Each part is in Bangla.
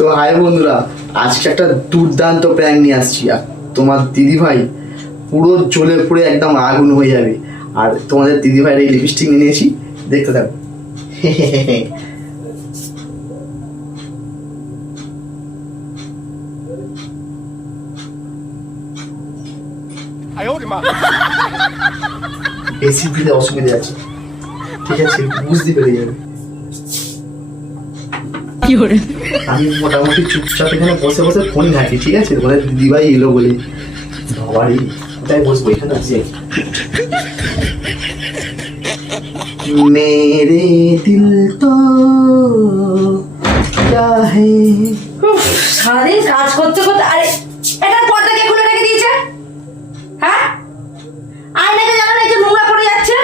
তো হাই বন্ধুরা আজকে একটা দুর্দান্ত প্র্যাঙ্ক নিয়ে আসছি। আর তোমার দিদি ভাই পুরো জ্বলে পুড়ে একদম আগুন হয়ে যাবে। আর তোমাদের দিদি ভাইয়ের এই লিপস্টিক নিয়ে নিয়েছি দেখতে থাকো। বেশি দিলে অসুবিধা আছে। ঠিক আছে বুঝতে পেরে যাবে। আমি মোটামুটি চুপচাপ এখানে বসে বসে ফোন ঘাঁটি ঠিক আছে? বলে দিদিভাই এলো বলে। বাবারি তাই বসবো? এখানে আছি মেরে দিল তো সারাদিন কাজ করতে করতে আরে এটার পর্দা কে খুলে রেখে দিয়েছে? হ্যাঁ? আয়নাকে জানো না যে নোংরা পড়ে যাচ্ছে?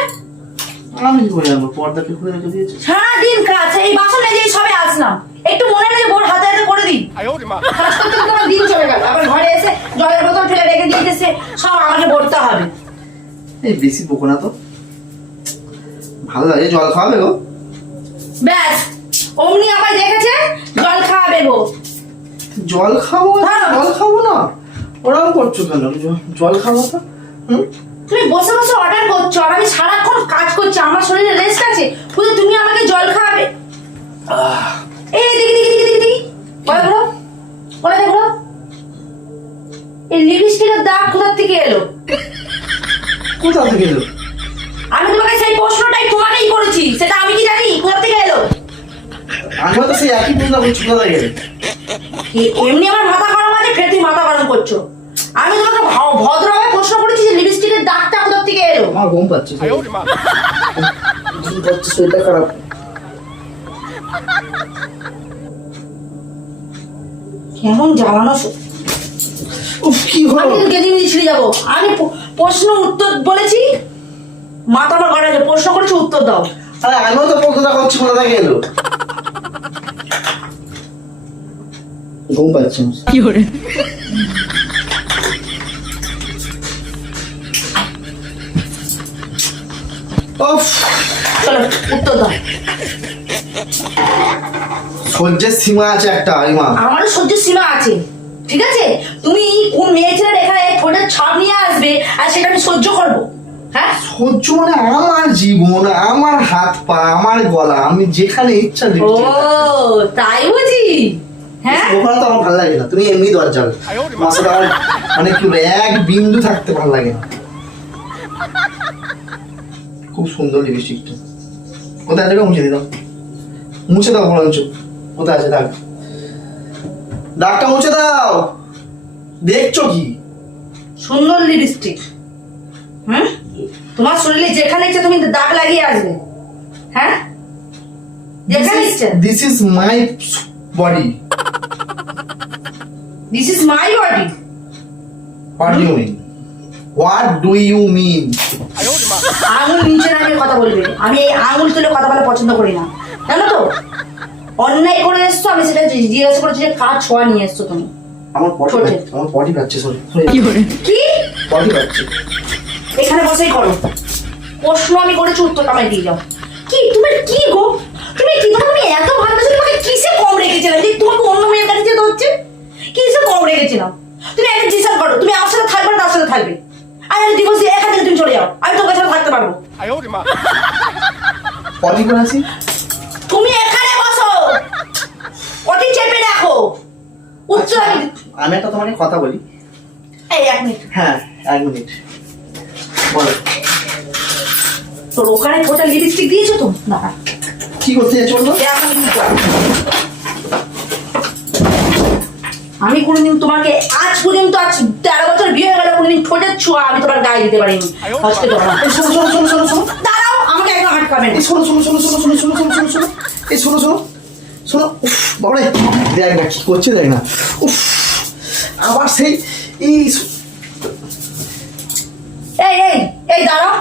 আমি কি করে জানব? পর্দা কে খুলে রেখে দিয়েছে? সারাদিন কাজ এই সবে আসলাম। একটু মনে বোর হাতে হাতে করে দিই। আমার দিন চলে গেল। আবার ঘরে এসে জলের বোতল ফেলে রেখে দিয়েছে। সব আমাকে হবে। এই বেশি বকো না তো। ভালো লাগে জল খাওয়াবে গো। ব্যাস। অমনি আমায় দেখেছে জল খাওয়াবে গো। জল খাব হ্যাঁ। জল খাব না? ওরাও করছ কেন? জল খাব তো? হুম? তুমি বসে বসে অর্ডার করছ আর আমি সারাক্ষণ কাজ করছি আমার শরীরে রেস্ট আছে। শুধু তুমি আমাকে জল খাওয়াবে? এই দেখি দেখি দেখি দেখি বলে দেখো বলে দেখো এই লিপস্টিকের দাগ কোথা থেকে এলো? কোথা থেকে এলো? আমি তোমাকে সেই প্রশ্নটাই তোমাকেই করেছি সেটা আমি কি জানি? কোথা থেকে এলো? আমি তো সেই একই চিন্তা করছি কোথা থেকে এলো এমনি আমার মাথা গরম আছে ফের তুমি মাথা গরম করছ। আমি তোমাকে ভদ্রভাবে প্রশ্ন করেছি যে লিপস্টিকের দাগটা কোথা থেকে এলো? আমার ঘুম পাচ্ছে ঘুম পাচ্ছে শরীরটা খারাপ। কেমন জ্বালানো উফ কি আমি হলো ছিঁড়ে যাব। আমি প্রশ্ন উত্তর বলেছি? মাথা আমার আছে প্রশ্ন করেছি উত্তর দাও। আরে আমিও তো প্রশ্নটা করছি কোথা থেকে এলো? ঘুম পাচ্ছে আমার। উফ। চলো উত্তর দাও। সহ্যের সীমা আছে একটা আইমা আমারও সহ্য সীমা আছে ঠিক আছে? তুমি কোন মেয়ে ছেলের এখানে ঠোঁটের ছাপ নিয়ে আসবে আর সেটা আমি সহ্য করব হ্যাঁ? সহ্য মানে আমার জীবন আমার হাত পা আমার গলা আমি যেখানে ইচ্ছা ও তাই বুঝি হ্যাঁ? ওখানে তো আমার ভালো লাগে না তুমি এমনি দরজাল মাসাটা মানে কি এক বিন্দু থাকতে ভালো লাগে না। খুব সুন্দর লিপস্টিকটা কোথায় গো? মুছে দিতাম মুছে দাও বরঞ্চ। কোথায় আছে? দাগ দাগটা মুছে দাও। দেখছ কি? সুন্দর লিপস্টিক হুম? তোমার শরীরে যেখানে ইচ্ছে তুমি দাগ লাগিয়ে আসবে। হ্যাঁ? যেখানে ইচ্ছে। This is my body this is my body what do mean what do you mean আঙুল নিচে নামিয়ে কথা বলবে। আমি এই আঙুল তুলে কথা বলা পছন্দ করি না। জানো তো? অন্যায় করে এসছো আমি সেটা জিজ্ঞাসা করেছি যে কার ছোঁয়া নিয়ে এসছো তুমি? আমার পটি আমার পটি পাচ্ছে সরি কি পটি পাচ্ছে। এখানে বসেই করো। প্রশ্ন আমি করেছি উত্তরটা আমায় দিয়ে যাও কি? তুমি কি গো? তুমি কি? আমি এত ভালোবাসি তোমাকে কিসে কম রেখেছিলাম? যে তোমাকে অন্য মেয়ের কাছে যেতে হচ্ছে? কিসে কম রেখেছিলাম? তুমি একটা ডিসাইড করো তুমি আমার সাথে থাকবে না তার সাথে থাকবে? আর আমি দিয়ে এখান থেকে তুমি চলে যাও আমি তোমার সাথে থাকতে পারব পটি করে আছি? আমি একটা তোমাকে কথা বলি এই এক মিনিট হ্যাঁ এক মিনিট বলো তোর ওখানে ওটা লিপস্টিক দিয়েছ তো না কি করতে যাচ্ছ বলো এখন কি করব? আমি কোনোদিন তোমাকে আজ পর্যন্ত আজ তেরো বছর বিয়ে হয়ে গেল কোনোদিন ঠোঁটের ছোঁয়া আমি তোমার গায়ে দিতে পারিনি হস্তে তোমার এই শোনো শোনো শোনো শোনো শোনো দাঁড়াও আমাকে একদম আটকাবে না এই শোনো শোনো শোনো শোনো শোনো শোনো শোনো শোনো শোনো এই শোনো শোনো শোনো উফ বাবারে দেখ না কি করছে দেখ না। উফ আবার সেই এই এই এই এই দাঁড়াও।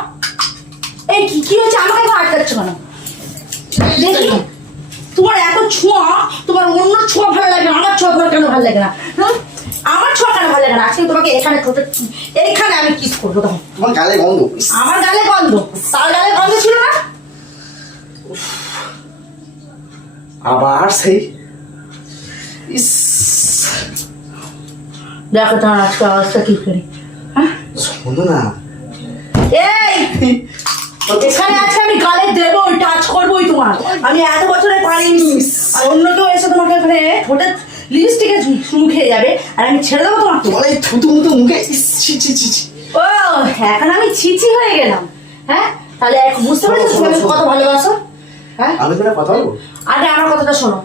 এই কি কি হচ্ছে? আমাকে আটকাচ্ছ কেন? দেখি। তোমার এত ছোঁয়া তোমার অন্য ছোঁয়া ভালো লাগে না আমার ছোঁয়া তোমার কেন ভালো লাগে না? আমার ছোঁয়া কেন ভালো লাগে না? আজকে তোমাকে এখানে ঠোঁটে এইখানে আমি কিস করব তখন তোমার গালে গন্ধ। আমার গালে গন্ধ তার গালে গন্ধ ছিল না আবার সেই ইস। দেখো তোমার আজকে অবস্থা কি করি হ্যাঁ? শোনো না। এই! এখানে আজকে আমি গালে দেবো টাচ করবোই তোমার। আমি এত বছরে পারিনি। আর অন্য কেউ এসে তোমাকে এখানে ঠোঁটে লিপস্টিকে খেয়ে যাবে আর আমি ছেড়ে দেবো তোমাকে। তোমার এই থুতু মুতু মুখে? ছি ছি ছি ছি। ও এখন আমি ছিছি হয়ে গেলাম হ্যাঁ? তাহলে বুঝতে পারছ তুমি কত ভালোবাসো? হ্যাঁ? আমি কথা বলব? আগে আমার কথাটা শোনো।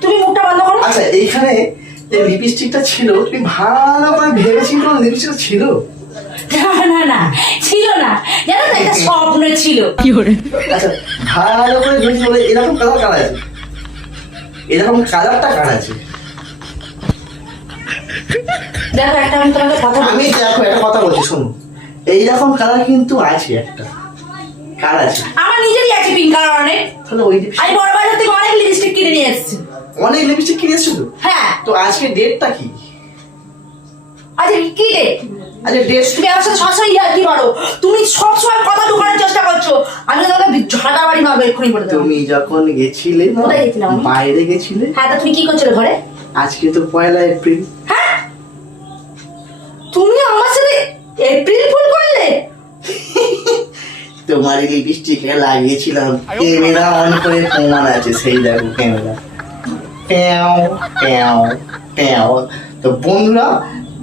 তুমি মুখটা বন্ধ করো। আচ্ছা এইখানে যে লিপস্টিকটা ছিল তুমি ভালো করে লিপস্টিকটা ছিল? না না না ছিল না। জানো তো একটা স্বপ্ন ছিল। আচ্ছা ভালো করে ভেবেছিল বলে এরকম কালার আছে? এরকম কালারটা কার আছে? দেখো একটা আমি তোমাকে কথা আমি দেখো একটা কথা বলছি শোনো। এইরকম কালার কিন্তু আছে একটা। কার আছে? আমার নিজেরই আছে পিঙ্ক কালার অনেক। তাহলে ওই আমি বড় বাজার থেকে অনেক লিপস্টিক কিনে নিয়ে এসেছি। অনেক লিপস্টিক কিনে এসছো তো? হ্যাঁ। তো আজকে ডেটটা কি? আচ্ছা কি রে আচ্ছা ডেট তুমি আমার সাথে সবসময় ইয়ার কি করো? তুমি সবসময় কথা ঢোকানোর চেষ্টা করছ। আমি তোমাকে ঝাঁটা বাড়ি মারবো এক্ষুনি করে তুমি যখন গেছিলে কোথায় গেছিলাম বাইরে গেছিলে? হ্যাঁ তা তুমি কি করছিলে ঘরে? আজকে তো পয়লা এপ্রিল। হ্যাঁ? তুমি আমার সাথে এপ্রিল ফুল করলে? তোমার লিপস্টিক লাগিয়েছিলাম। ক্যামেরা অন করে প্রমাণ আছে সেই দেখো ক্যামেরা প্যাও প্যাও প্যাও। তো বন্ধুরা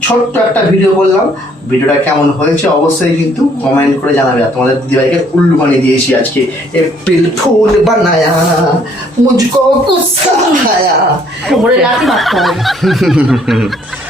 ছোট্ট একটা ভিডিও করলাম ভিডিওটা কেমন হয়েছে অবশ্যই কিন্তু কমেন্ট করে জানাবে। আর তোমাদের দিদিভাইকে উল্লু বানিয়ে দিয়েছি আজকে। এপ্রিল ফুল বানায়া মুঝকো গুস্সা